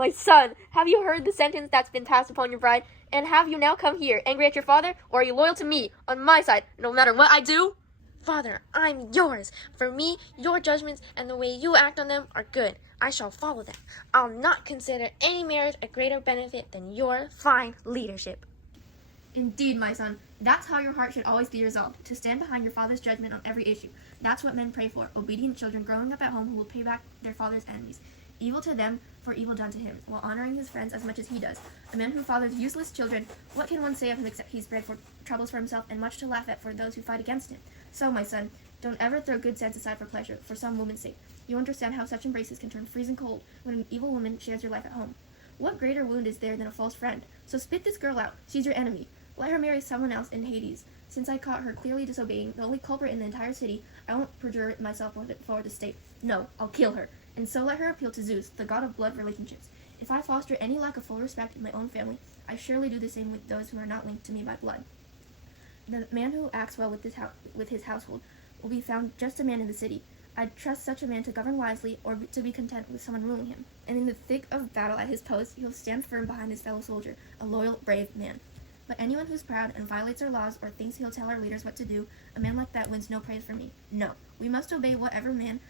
My son, have you heard the sentence that's been passed upon your bride? And have you now come here, angry at your father? Or are you loyal to me, on my side, no matter what I do? Father, I'm yours. For me, your judgments and the way you act on them are good. I shall follow them. I'll not consider any marriage a greater benefit than your fine leadership. Indeed, my son, that's how your heart should always be resolved, to stand behind your father's judgment on every issue. That's what men pray for, obedient children growing up at home who will pay back their father's enemies. Evil to them for evil done to him, while honoring his friends as much as he does. A man who fathers useless children, what can one say of him except he's bred for troubles for himself and much to laugh at for those who fight against him? So, my son, don't ever throw good sense aside for pleasure, for some woman's sake. You understand how such embraces can turn freezing cold when an evil woman shares your life at home. What greater wound is there than a false friend? So spit this girl out. She's your enemy. Let her marry someone else in Hades. Since I caught her clearly disobeying, the only culprit in the entire city, I won't perjure myself before the state. No, I'll kill her. And so let her appeal to Zeus, the god of blood relationships. If I foster any lack of full respect in my own family, I surely do the same with those who are not linked to me by blood. The man who acts well with his household will be found just a man in the city. I'd trust such a man to govern wisely or to be content with someone ruling him. And in the thick of battle at his post, he'll stand firm behind his fellow soldier, a loyal, brave man. But anyone who's proud and violates our laws or thinks he'll tell our leaders what to do, a man like that wins no praise from me. No, we must obey whatever man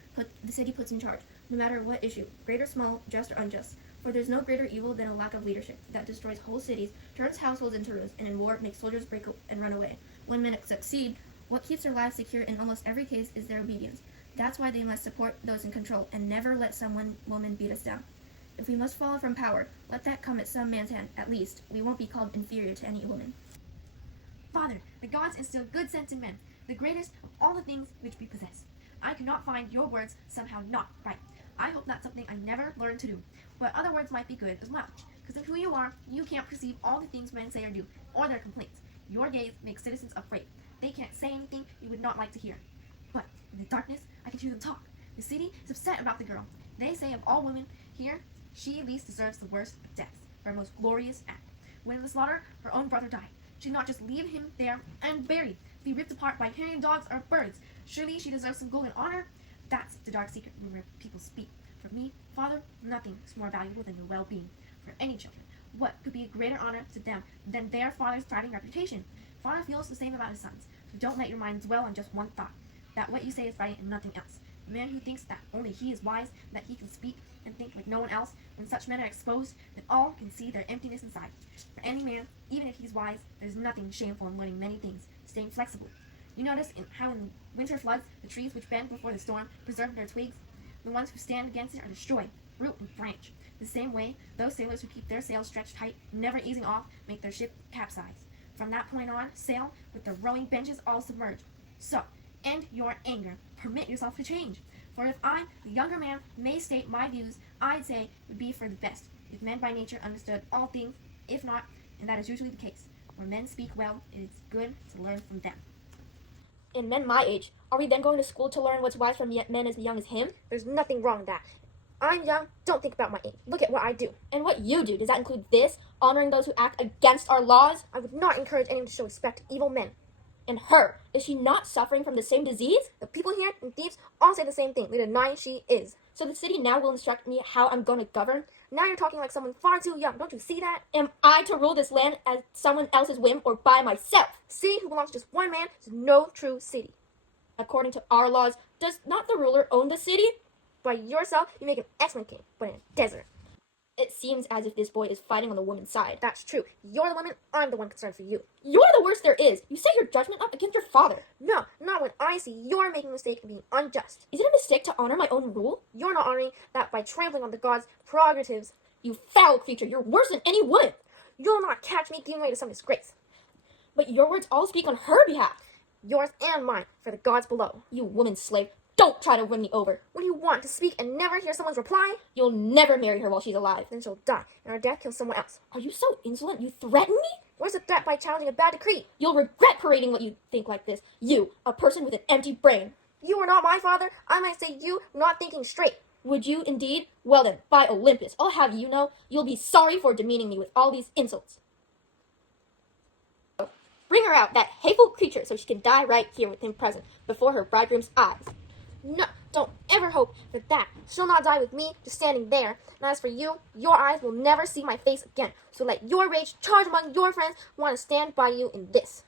the city puts in charge, no matter what issue, great or small, just or unjust. For there's no greater evil than a lack of leadership that destroys whole cities, turns households into ruins, and in war makes soldiers break and run away. When men succeed, what keeps their lives secure in almost every case is their obedience. That's why they must support those in control and never let some woman beat us down. If we must fall from power, let that come at some man's hand. At least, we won't be called inferior to any woman. Father, the gods instill good sense in men, the greatest of all the things which we possess. I cannot find your words somehow not right. I hope that's something I never learned to do. But other words might be good as well, because of who you are, you can't perceive all the things men say or do, or their complaints. Your gaze makes citizens afraid. They can't say anything you would not like to hear. But in the darkness, I can hear them talk. The city is upset about the girl. They say of all women here, she least deserves the worst of deaths for her most glorious act. When in the slaughter, her own brother died. She did not just leave him there and buried, be ripped apart by carrion dogs or birds. Surely she deserves some golden honor. That's the dark secret where people speak. For me, Father, nothing is more valuable than your well-being. For any children, what could be a greater honor to them than their father's thriving reputation? Father feels the same about his sons. So don't let your mind dwell on just one thought, that what you say is right and nothing else. A man who thinks that only he is wise, that he can speak and think like no one else, when such men are exposed, then all can see their emptiness inside. For any man, even if he's wise, there's nothing shameful in learning many things, staying flexible. You notice how in winter floods, the trees which bend before the storm preserve their twigs. The ones who stand against it are destroyed, root and branch. The same way, those sailors who keep their sails stretched tight, never easing off, make their ship capsize. From that point on, sail with the rowing benches all submerged. So, end your anger. Permit yourself to change. For if I, the younger man, may state my views, I'd say it would be for the best, if men by nature understood all things. If not, and that is usually the case, where men speak well, it is good to learn from them. And men my age, are we then going to school to learn what's wise from men as young as him? There's nothing wrong with that. I'm young, don't think about my age. Look at what I do. And what you do, does that include this? Honoring those who act against our laws? I would not encourage anyone to show respect to evil men. And her, is she not suffering from the same disease? The people here and thieves all say the same thing. They deny she is. So the city now will instruct me how I'm going to govern? Now you're talking like someone far too young. Don't you see that? Am I to rule this land as someone else's whim or by myself? City who belongs to just one man is no true city. According to our laws, does not the ruler own the city? By yourself, you make an excellent king, but in a desert. It seems as if this boy is fighting on the woman's side. That's true. You're the woman, I'm the one concerned for you. You're the worst there is. You set your judgment up against your father. No, not when I see you're making a mistake and being unjust. Is it a mistake to honor my own rule? You're not honoring that by trampling on the gods' prerogatives. You foul creature, you're worse than any woman. You'll not catch me giving way to some disgrace. But your words all speak on her behalf. Yours and mine, for the gods below. You woman slave. Don't try to win me over. What do you want, to speak and never hear someone's reply? You'll never marry her while she's alive. Then she'll die, and her death kills someone else. Are you so insolent you threaten me? Where's the threat by challenging a bad decree? You'll regret parading what you think like this. You, a person with an empty brain. You are not my father. I might say you not thinking straight. Would you indeed? Well then, by Olympus, I'll have you know, you'll be sorry for demeaning me with all these insults. Bring her out, that hateful creature, so she can die right here with him present, before her bridegroom's eyes. No, don't ever hope for that. She'll not die with me just standing there. And as for you, your eyes will never see my face again. So let your rage charge among your friends who want to stand by you in this.